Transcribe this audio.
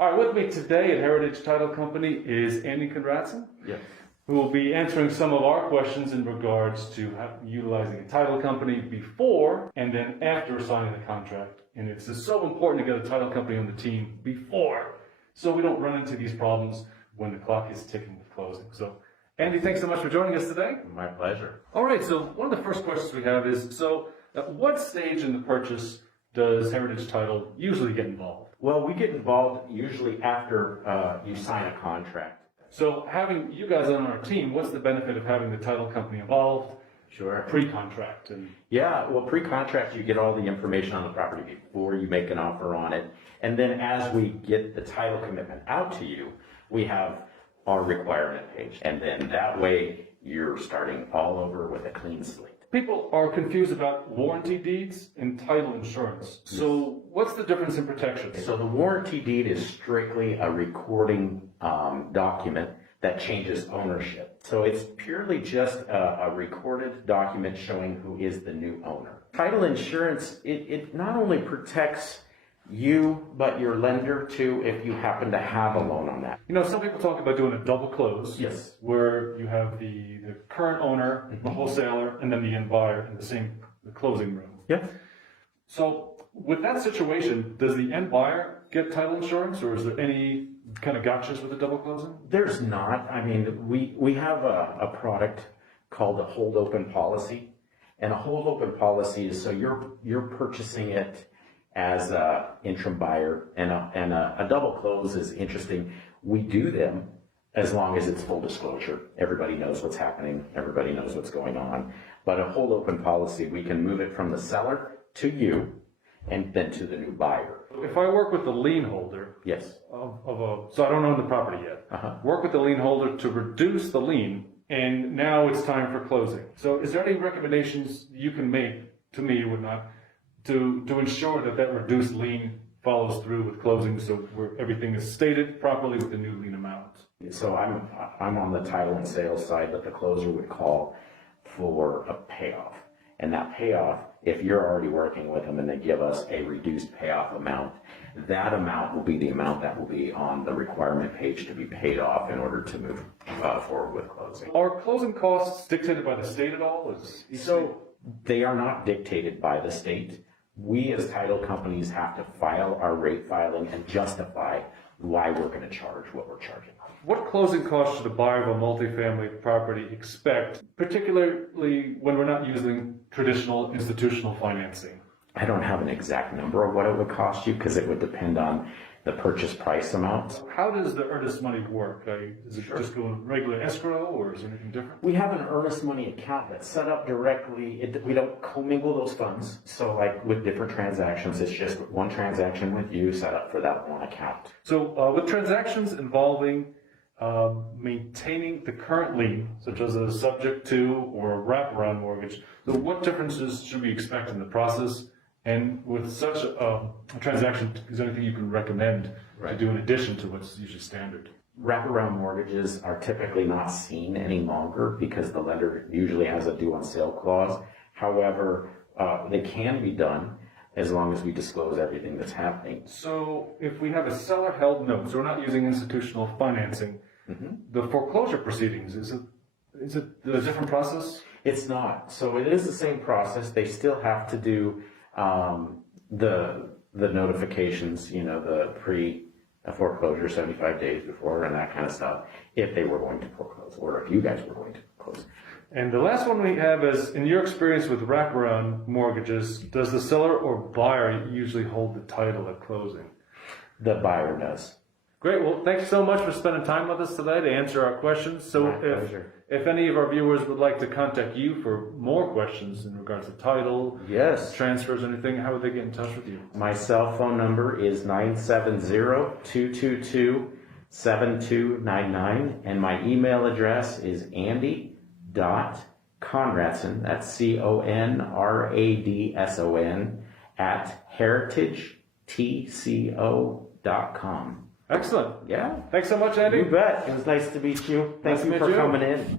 All right, with me today at Heritage Title Company is Andy Conradson, Yes. who will be answering some of our questions in regards to utilizing a title company before and then after signing the contract. And it's just so important to get a title company on the team before, so we don't run into these problems when the clock is ticking with closing. So, Andy, thanks so much for joining us today. My pleasure. All right, so one of the first questions we have is, so at what stage in the purchase does Heritage Title usually get involved? Well, we get involved usually after you sign a contract. So having you guys on our team, what's the benefit of having the title company involved? Sure. Pre-contract and Yeah, well, pre-contract, you get all the information on the property before you make an offer on it. And then as we get the title commitment out to you, we have our requirement page. And then that way you're starting all over with a clean slate. people are confused about warranty deeds and title insurance. So what's the difference in protection? So the warranty deed is strictly a recording document that changes ownership. So it's purely just a recorded document showing who is the new owner. Title insurance, it not only protects you, but your lender too, if you happen to have a loan on that. You know, some people talk about doing a double close. Yes. Where you have the current owner, the wholesaler, and then the end buyer in the closing room. Yeah. So with that situation, does the end buyer get title insurance, or is there any kind of gotchas with the double closing? There's not. I mean, we have a product called a hold open policy. And a hold open policy is so you're purchasing it as a interim buyer, and a double close is interesting. We do them as long as it's full disclosure. Everybody knows what's happening. Everybody knows what's going on. But a hold open policy, we can move it from the seller to you and then to the new buyer. If I work with the lien holder, Yes. so I don't own the property yet, work with the lien holder to reduce the lien, and now it's time for closing. So is there any recommendations you can make to me, or not, to ensure that reduced lien follows through with closing, so where everything is stated properly with the new lien amount? So I'm on the title and sales side, but the closer would call for a payoff. And that payoff, if you're already working with them and they give us a reduced payoff amount, that amount will be the amount that will be on the requirement page to be paid off in order to move forward with closing. Are closing costs dictated by the state at all? So they are not dictated by the state. We as title companies have to file our rate filing and justify why we're going to charge what we're charging. What closing costs should a buyer of a multifamily property expect, particularly when we're not using traditional institutional financing? I don't have an exact number of what it would cost you because it would depend on the purchase price amount. How does the earnest money work? Does it just go in regular escrow, or is there anything different? We have an earnest money account that's set up directly. We don't commingle those funds. So like with different transactions, it's just one transaction with you set up for that one account. So with transactions involving maintaining the current lien, such as a subject to or a wraparound mortgage, so what differences should we expect in the process? And with such a transaction, is there anything you can recommend to do in addition to what's usually standard? Wraparound mortgages are typically not seen any longer because the lender usually has a due on sale clause. However, they can be done as long as we disclose everything that's happening. So if we have a seller held note, so we're not using institutional financing, the foreclosure proceedings, is it a different process? It's not. So it is the same process. They still have to do the notifications, you know, the pre-foreclosure 75 days before and that kind of stuff, if they were going to foreclose or if you guys were going to foreclose. And the last one we have is, in your experience with wraparound mortgages, does the seller or buyer usually hold the title at closing? The buyer does. Great. Well, thanks so much for spending time with us today to answer our questions. So if any of our viewers would like to contact you for more questions in regards to title, yes, transfers, anything, how would they get in touch with you? My cell phone number is 970-222-7299, and my email address is andy.conradson, that's CONRADSON, @heritagetco.com. Excellent. Yeah. Thanks so much, Andy. You bet. It was nice to meet you. Thank you for coming in.